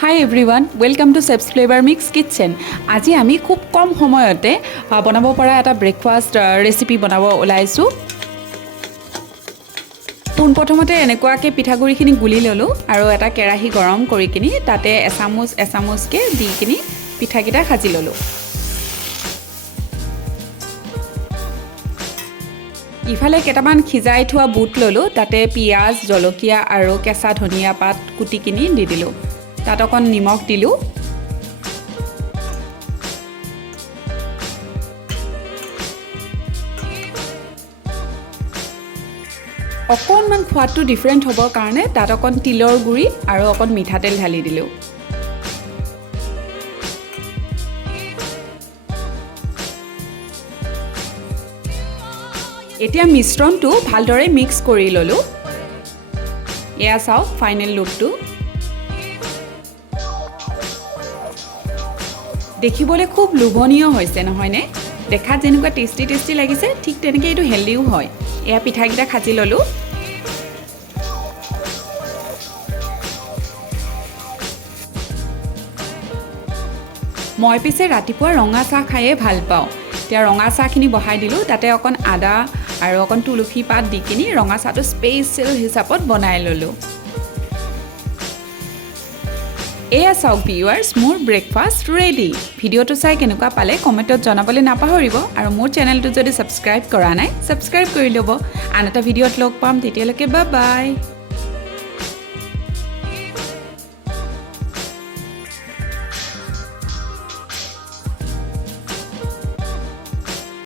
Hi everyone, welcome to Chef's Flavor Mix Kitchen. আজি আমি খুব কম সময়তে বনাব পৰা এটা ব্ৰেকফাষ্ট ৰেচিপি বনাব ওলাইছো। প্ৰথমতে এনেকুৱাকে পিঠাগুৰিখিনি গুলি ললো আৰু এটা কেৰাহী গৰম কৰি কিনি তাতে এচামুচকে দি কিনি পিঠাকিটা খাজি ললো। ইফালে কেটামান খিজাই থোৱা বুট ললো, তাতে পিয়াজ, জলকীয়া আৰু কেঁচা ধনিয়া পাত কুটি কিনি দি দিলো। তাত অকণ নিমখ দিলো। অকণমান খোৱাটো ডিফাৰেণ্ট হ'বৰ কাৰণে তাত অকণ তিলৰ গুড়ি আৰু অকণ মিঠাতেল ঢালি দিলো। এতিয়া মিশ্ৰণটো ভালদৰে মিক্স কৰি ললো। এয়া চাওক ফাইনেল লুকটো। দেখিবলৈ খুব লোভনীয় হৈছে নহয়নে? দেখাত যেনেকুৱা টেষ্টি লাগিছে ঠিক তেনেকৈ এইটো হেল্ডিও হয়। এয়া পিঠাকিটা খাজি ললো। মই পিছে ৰাতিপুৱা ৰঙা চাহ খায়ে ভাল পাওঁ। এতিয়া ৰঙা চাহখিনি বহাই দিলো, তাতে অকণ আদা আৰু অকণ তুলসী পাত দি কিনি ৰঙা চাহটো স্পেচিয়েল হিচাপত বনাই ললো। এয়া চাওক ভিউৱাৰ্ছ, মোৰ ব্ৰেকফাষ্ট ৰেডি। ভিডিঅ'টো চাই কেনেকুৱা পালে কমেণ্টত জনাবলৈ নাপাহৰিব আৰু মোৰ চেনেলটো যদি ছাবস্ক্ৰাইব কৰা নাই ছাবস্ক্ৰাইব কৰি ল'ব। আন এটা ভিডিঅ'ত লগ পাম, তেতিয়ালৈকে বাই বাই।